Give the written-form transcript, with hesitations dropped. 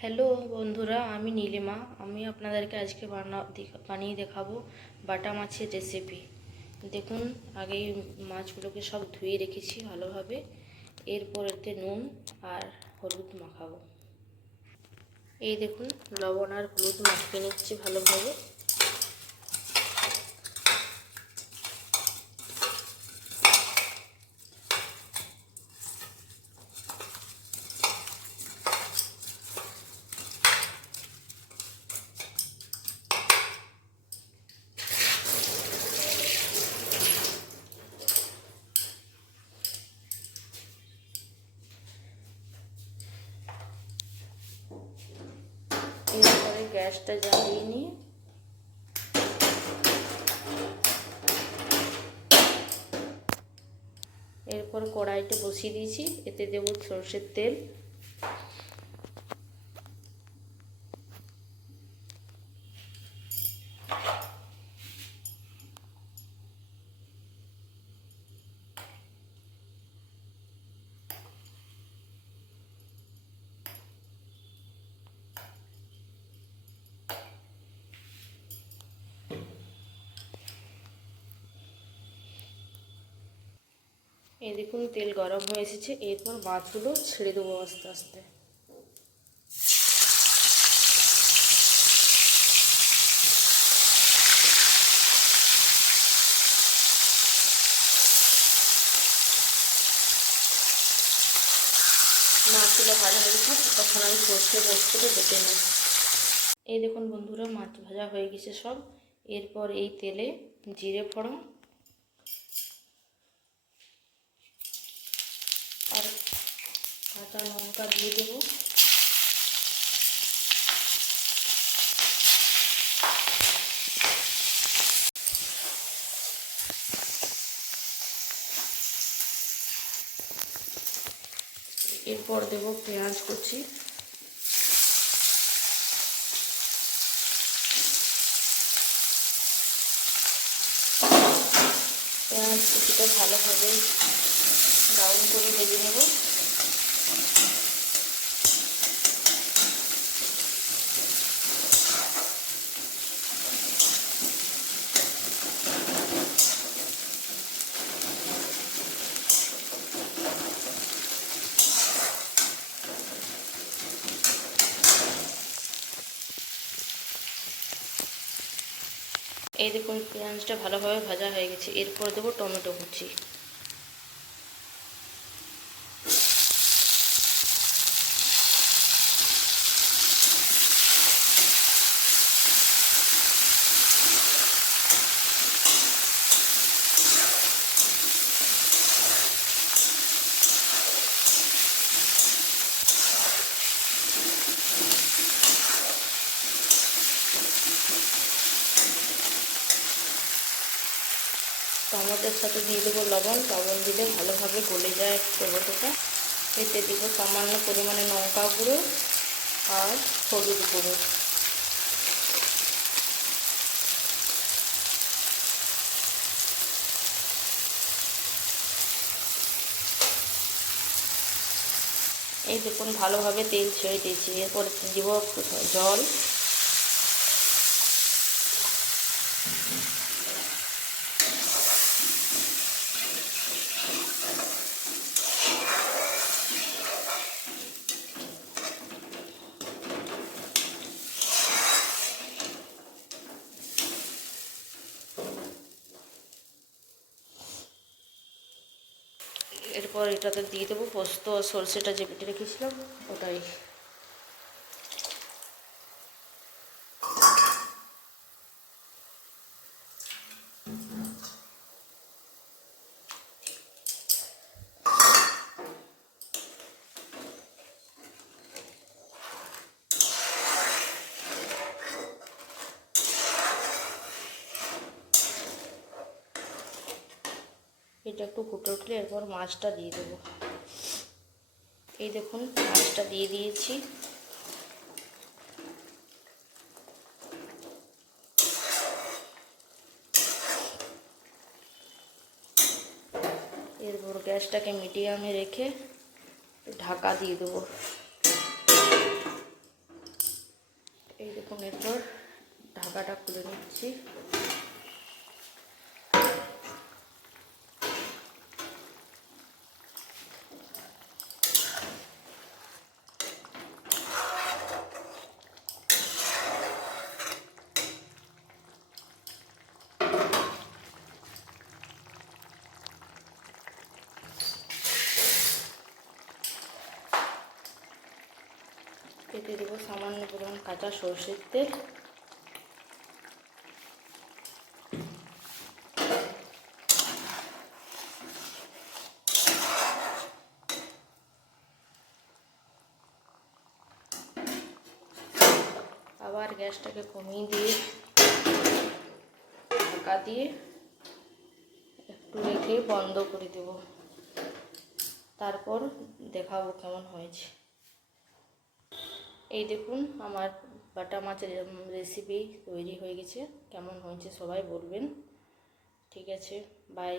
Hello বন্ধুরা, আমি নীলিমা। আমি আপনাদেরকে আজকে বানিয়ে দেখাবো বাটা মাছের রেসিপি। দেখুন, আগেই মাছগুলোকে সব ধুয়ে রেখেছি ভালোভাবে। এরপর এতে নুন আর হলুদ মাখাবো। এই দেখুন, লবণ আর হলুদ মাখিয়ে নিচ্ছি ভালোভাবে। এরপরে গ্যাসটা জ্বালিয়ে নিয়ে এরপর কড়াইটা বসিয়ে দিয়েছি। এতে দেব সরষের তেল। এই দেখুন, তেল গরম হয়ে এসেছে। এরপর মাছগুলো ছেড়ে দেবো আস্তে আস্তে। মাছগুলো ভাজা হয়ে গেছে, তখন আমি সর্ষে পোস্তটা বেটে নিই। এই দেখুন বন্ধুরা, মাছ ভাজা হয়ে গেছে সব। এরপর এই তেলে জিরে ফোড়ন আর কাঁচা লঙ্কা দিয়ে দেবো। এরপর দেবো পেঁয়াজ কুচি। পেঁয়াজ কুচিটা ভালোভাবে ব্রাউন করে ভেজে নেব। এই দেখুন, পেঁয়াজটা ভালোভাবে ভাজা হয়ে গেছে। এরপর দেবো টমেটো কুচি। টমেটোর সাথে দিয়ে দেবো লবণ। লবণ দিলে ভালোভাবে গলে যায় টমেটোটা। এতে দেবো সামান্য পরিমাণে লঙ্কা গুঁড়ো আর হলুদ গুঁড়ো। এই দেখুন, ভালোভাবে তেল ছেড়ে দিয়েছি। এরপর দিব জল। এরপর এটাতে দিয়ে দেবো পোস্ত আর সরষেটা যে বেটে রেখেছিলাম ওটাই। এটা একটু ফুটে উঠলে এরপর মাছটা দিয়ে দেবো। এই দেখুন, মাছটা দিয়ে দিয়েছি। এরপর গ্যাসটাকে মিডিয়ামে রেখে ঢাকা দিয়ে দেবো। দিচ্ছি। এতে দেবো সামান্য পরিমাণ কাঁচা সরষের তেল। আবার গ্যাসটাকে কমিয়ে দিয়ে ঢাকা দিয়ে একটু রেখে বন্ধ করে দেব। তারপর দেখাবো কেমন হয়েছে। এই দেখুন আমার বাটা মাছের রেসিপি তৈরি হয়ে গেছে। কেমন হয়েছে সবাই বলবেন। ঠিক আছে, বাই।